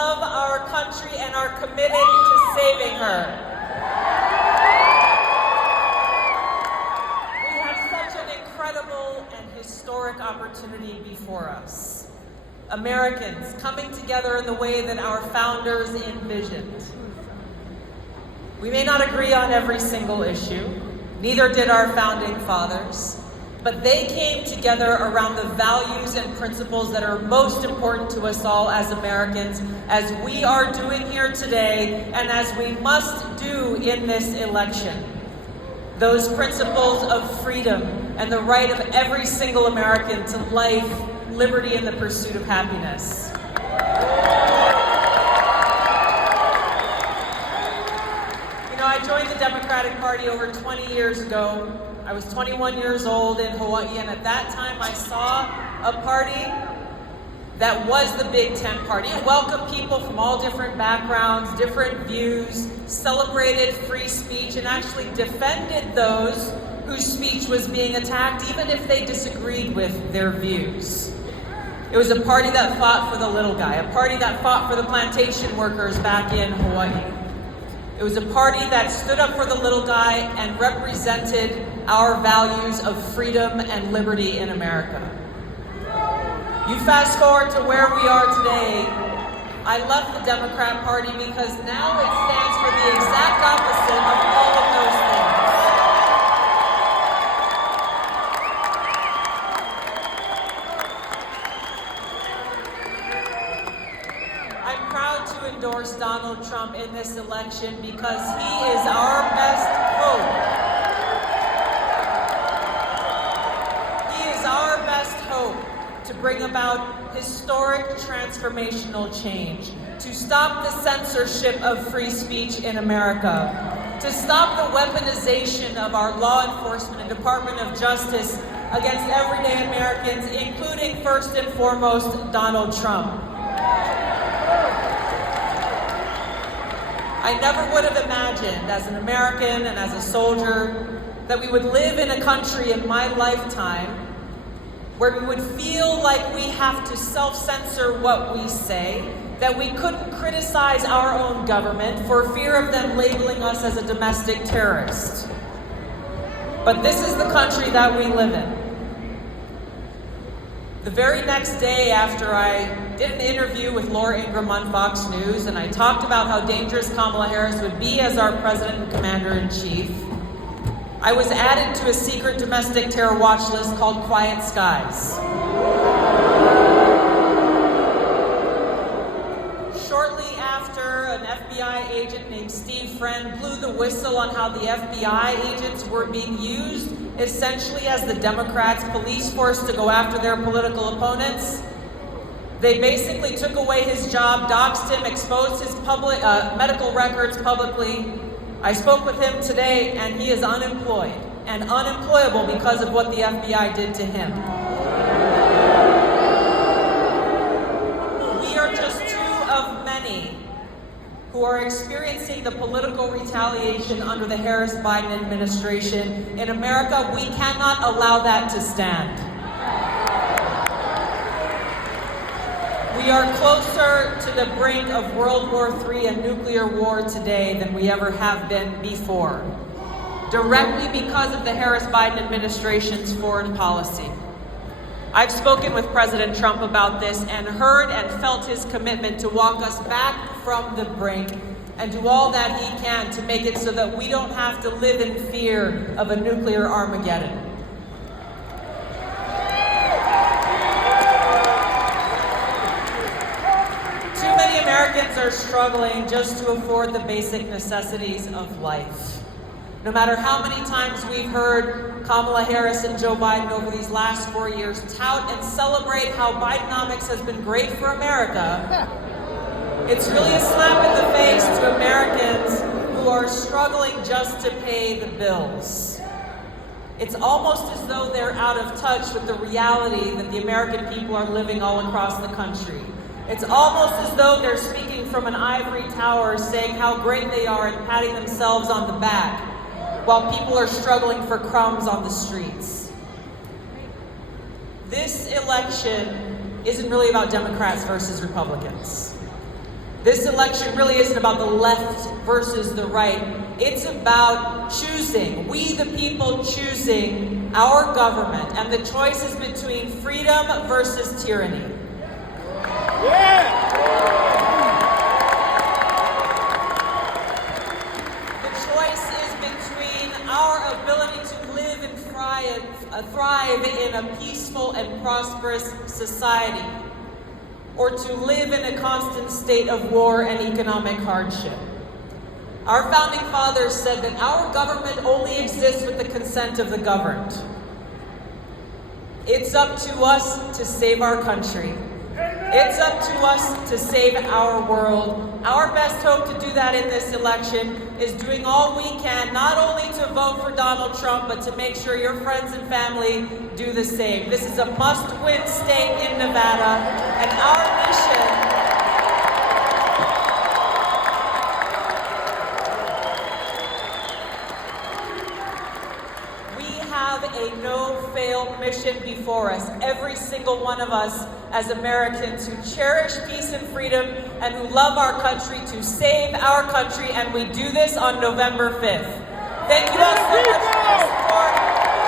love our country and are committed to saving her. We have such an incredible and historic opportunity before us. Americans coming together in the way that our founders envisioned. We may not agree on every single issue, neither did our founding fathers, but they came together around the values and principles that are most important to us all as Americans, as we are doing here today, and as we must do in this election. Those principles of freedom and the right of every single American to life, liberty, and the pursuit of happiness. I joined the Democratic Party over 20 years ago. I was 21 years old in Hawaii, and at that time I saw a party that was the Big Tent Party. It welcomed people from all different backgrounds, different views, celebrated free speech, and actually defended those whose speech was being attacked, even if they disagreed with their views. It was a party that fought for the little guy, a party that fought for the plantation workers back in Hawaii. It was a party that stood up for the little guy and represented our values of freedom and liberty in America. You fast forward to where we are today. I left the Democrat Party because now it stands for the exact opposite of all of those things. I'm proud to endorse Donald Trump in this election because he is our best hope. He is our best hope to bring about historic transformational change, to stop the censorship of free speech in America, to stop the weaponization of our law enforcement and Department of Justice against everyday Americans, including first and foremost Donald Trump. I never would have imagined, as an American and as a soldier, that we would live in a country in my lifetime where we would feel like we have to self-censor what we say, that we couldn't criticize our own government for fear of them labeling us as a domestic terrorist. But this is the country that we live in. The very next day after I did an interview with Laura Ingraham on Fox News, and I talked about how dangerous Kamala Harris would be as our president and commander-in-chief, I was added to a secret domestic terror watch list called Quiet Skies. Shortly after, an FBI agent named Steve Friend blew the whistle on how the FBI agents were being used essentially as the Democrats' police force to go after their political opponents. They basically took away his job, doxed him, exposed his medical records publicly. I spoke with him today, and he is unemployed and unemployable because of what the FBI did to him. We are just two of many who are experiencing the political retaliation under the Harris-Biden administration. In America, we cannot allow that to stand. We are closer to the brink of World War III and nuclear war today than we ever have been before, directly because of the Harris-Biden administration's foreign policy. I've spoken with President Trump about this and heard and felt his commitment to walk us back from the brink and do all that he can to make it so that we don't have to live in fear of a nuclear Armageddon. Too many Americans are struggling just to afford the basic necessities of life. No matter how many times we've heard Kamala Harris and Joe Biden over these last 4 years tout and celebrate how Bidenomics has been great for America, it's really a slap in the face to Americans who are struggling just to pay the bills. It's almost as though they're out of touch with the reality that the American people are living all across the country. It's almost as though they're speaking from an ivory tower, saying how great they are and patting themselves on the back, while people are struggling for crumbs on the streets. This election isn't really about Democrats versus Republicans. This election really isn't about the left versus the right. It's about choosing, we the people choosing our government, and the choice is between freedom versus tyranny. The choice is between our ability to live and thrive in a peaceful and prosperous society, or to live in a constant state of war and economic hardship. Our founding fathers said that our government only exists with the consent of the governed. It's up to us to save our country. It's up to us to save our world. Our best hope to do that in this election is doing all we can, not only to vote for Donald Trump, but to make sure your friends and family do the same. This is a must-win state in Nevada, and our mission a no-fail mission before us, every single one of us as Americans who cherish peace and freedom and who love our country, to save our country, and we do this on November 5th. Thank you all so much for your support.